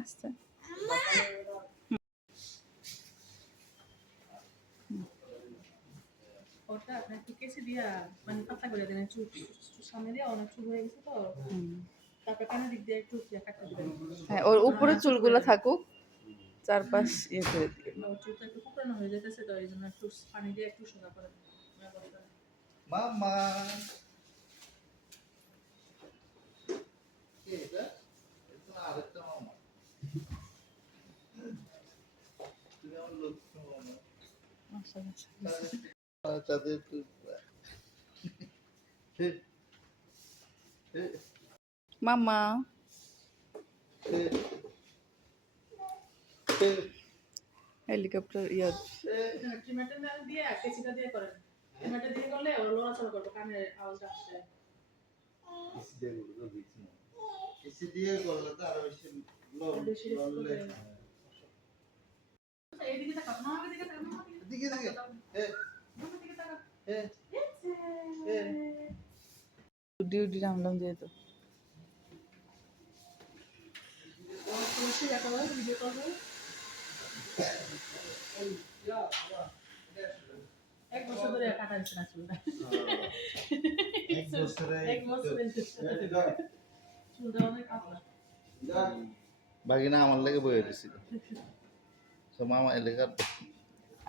আচ্ছা ওটা আপনার কেসে দিয়া মানে পাতলা করে দেন একটু সামনে দিয়ে অনেক চুল হয়ে গেছে তো তারপর কানের দিক দিয়ে একটু কাটতে দিবেন। হ্যাঁ ওর উপরে চুলগুলো থাকুক চারপাশ ইয়ে করে দিবে চুলটা একটু কুকড়ানো হয়ে যেতেছে তো এই জন্য একটু পানি দিয়ে একটু সোজা করে দেন। মামা কে এটা এটা আরেকটা মামা তুমি আমার লক্ষ্য মামা তাদের মামা হেলিকপ্টার ইয়া টমেটো দিয়ে কেচিটা দিয়ে করেন টমেটো দিয়ে করলে ও লড়াচড়া করবে কানের আওয়াজটা আসবে এসি দিয়ে করলে তো আরো বেশি লড়লে এইদিকে তাকাও মামার দিকে তাকাও মামার দিকে দিকে মামার দিকে তাকাও ডিউটি নামলাম যেহেতু ভিডিও কল এক বছর ধরে কাটা দিচ্ছে না চুলটা এক বছরে চুলটা অনেক পাতলা বাগিনা আমার লাগে বয়ে দিছিল তো মামা এলাকার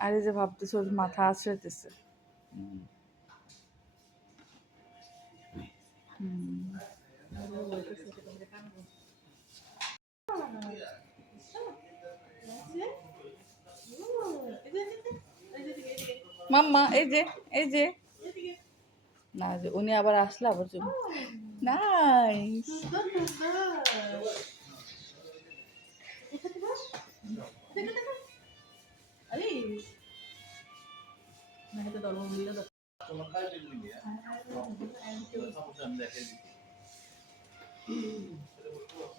আরে যে ভাবতেছে ওর মাথা আছড়াইতেছে মাম্মা এই যে না যে উনি আবার আসলে আবার নাইস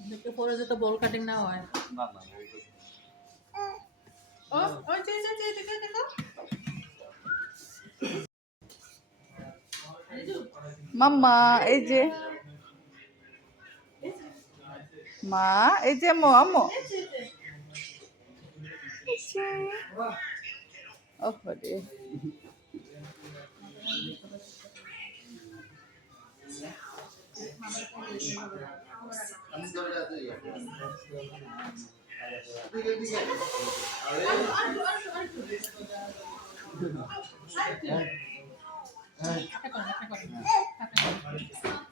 দেখতে পরে যেটা বল কাটিং না হয় না না ও ওই যে দেখো দেখো মাম্মা এই যে মা এই যে আম্মু আম্মু ওহ রে আমি ধরে আছে দিকে